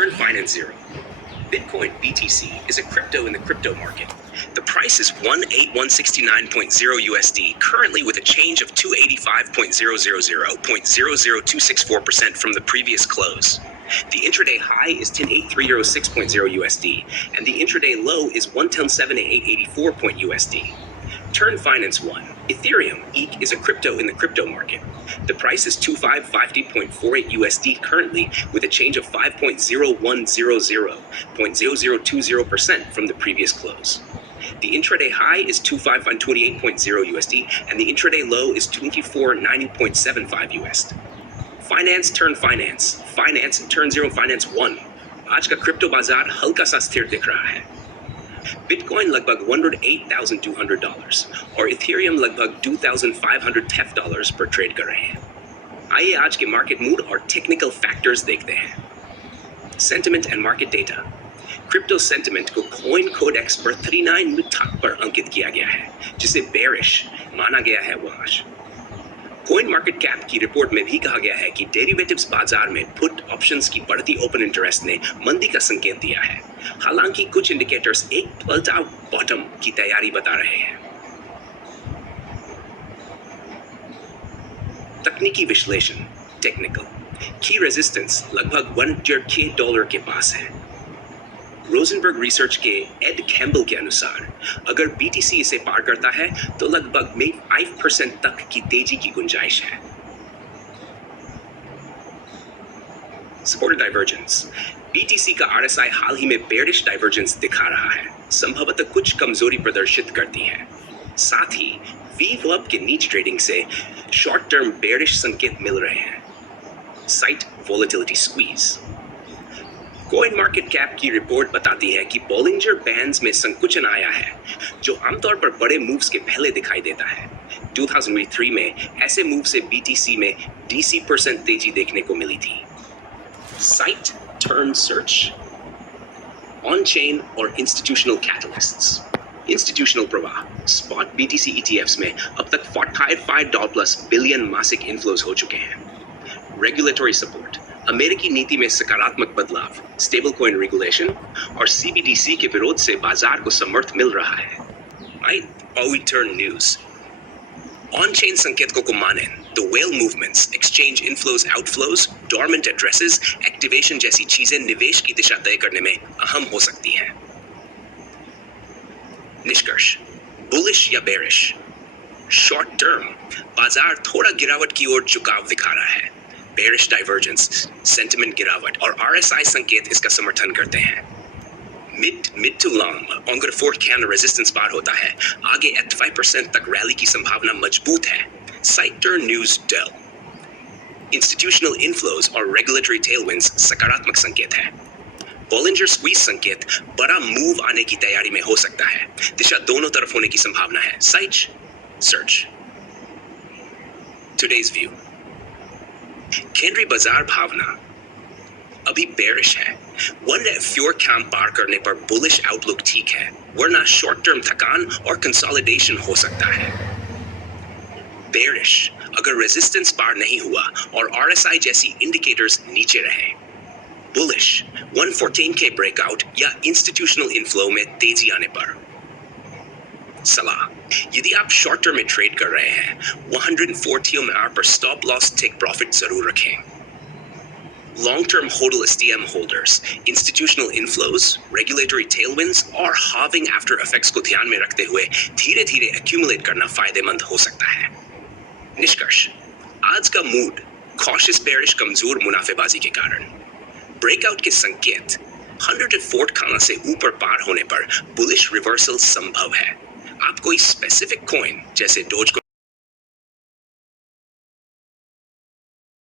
Turn Finance Zero. Bitcoin BTC is a crypto in the crypto market. The price is 18169.0 USD, currently with a change of 285.000.00264% from the previous close. The intraday high is 108,306.0 USD, and the intraday low is 110,784 USD. Turn Finance 1. Ethereum ETH is a crypto in the crypto market. The price is 2550.48 USD currently, with a change of 5.0100.0020% from the previous close. The intraday high is 2528.0 USD, and the intraday low is 2490.75 USD. Finance Turn Finance. Finance Turn Zero Finance 1. आज का crypto बाजार हल्का सा स्थिर दिख रहा है। Bitcoin लगभग $108,200 और इथेरियम लगभग $2,500 थेफ पर ट्रेड कर रहे हैं। आइए आज के मार्केट मूड और टेक्निकल फैक्टर्स देखते हैं। Sentiment and market data. Crypto sentiment को कॉइन कोडेक्स पर 39 मिथक पर अंकित किया गया है, जिसे बेरिश माना गया है वहां। कॉइन मार्केट कैप की रिपोर्ट में भी कहा गया है कि डेरिवेटिव्स बाजार में पुट ऑप्शंस की बढ़ती ओपन इंटरेस्ट ने मंदी का संकेत दिया है। हालांकि कुछ इंडिकेटर्स एक फ्लट आउट बॉटम की तैयारी बता रहे हैं। तकनीकी विश्लेषण टेक्निकल की रेजिस्टेंस लगभग $106 के पास है। रोजनबर्ग रिसर्च के एड कैम्बल के अनुसार अगर बीटीसी इसे पार करता है तो लगभग 5% तक की तेजी की गुंजाइश है। Support divergence. बीटीसी का आरएसआई हाल ही में बेयरिश डाइवर्जेंस दिखा रहा है, संभवतः कुछ कमजोरी प्रदर्शित करती है। साथ ही वीवर्ब के नीच ट्रेडिंग से शॉर्ट टर्म बेयरिश संकेत मिल रहे हैं। Site volatility squeeze. Coin market cap की रिपोर्ट बताती है कि बॉलिंजर बैंड्स में संकुचन आया है, जो आमतौर पर बड़े मूव्स के पहले दिखाई देता है। 2003 में ऐसे मूव से बीटीसी में DC% तेजी देखने को मिली थी। Site turn search. On chain और इंस्टीट्यूशनल कैटलिस्ट्स। इंस्टीट्यूशनल प्रवाह। स्पॉट बीटीसी ETFs में अब तक $45+ बिलियन मासिक इनफ्लोज हो चुके हैं। Regulatory support. अमेरिकी नीति में सकारात्मक बदलाव, स्टेबल कॉइन रेगुलेशन और CBDC के विरोध से बाजार को समर्थन मिल रहा है। Turn news. ऑन चेन संकेतकों को माने तो well movements, exchange inflows outflows, dormant addresses, activation जैसी चीजें निवेश की दिशा तय करने में अहम हो सकती हैं। निष्कर्ष, बुलिश या बेरिश। शॉर्ट टर्म बाजार थोड़ा गिरावट की ओर झुकाव दिखा रहा है। बेरिश डाइवर्जेंस, सेंटिमेंट गिरावट और RSI संकेत इसका समर्थन करते हैं। मिड टू लॉन्ग अगर 4th कैंडल रेजिस्टेंस पार होता है, आगे at 5% तक रैली की संभावना मजबूत है। साइट टर्न न्यूज डेल। इंस्टीट्यूशनल इनफ्लोज और रेगुलेटरी टेलविंड्स सकारात्मक संकेत है। बॉलिंजर स्क्वीज संकेत बड़ा मूव आने की तैयारी में हो सकता है। दिशा दोनों तरफ होने की संभावना है। Site search. Today's view. केंद्रीय बाजार भावना अभी बेरिश है। वन फ्योर कैंप पार करने पर बुलिश आउटलुक ठीक है, वरना शॉर्ट टर्म थकान और कंसोलिडेशन हो सकता है। बेरिश अगर रेजिस्टेंस पार नहीं हुआ और RSI जैसी इंडिकेटर्स नीचे रहे। बुलिश 114K ब्रेकआउट या इंस्टीट्यूशनल इनफ्लो में तेजी आने पर। सलाह, यदि आप शॉर्ट टर्म में ट्रेड कर रहे हैं, 104 TMR पर स्टॉप लॉस टेक प्रॉफिट जरूर रखें। Long term hold STM holders institutional inflows, regulatory tailwinds और हार्विंग आफ्टर इफेक्ट्स को ध्यान में रखते हुए धीरे धीरे एक्यूमुलेट करना फायदेमंद हो सकता है। निष्कर्ष, आज का मूड कॉशियस बेरिश कमजोर मुनाफेबाजी के कारण। ब्रेकआउट के संकेत 104 खाना से ऊपर पार होने पर बुलिश रिवर्सल संभव है। आप कोई स्पेसिफिक कॉइन जैसे डोज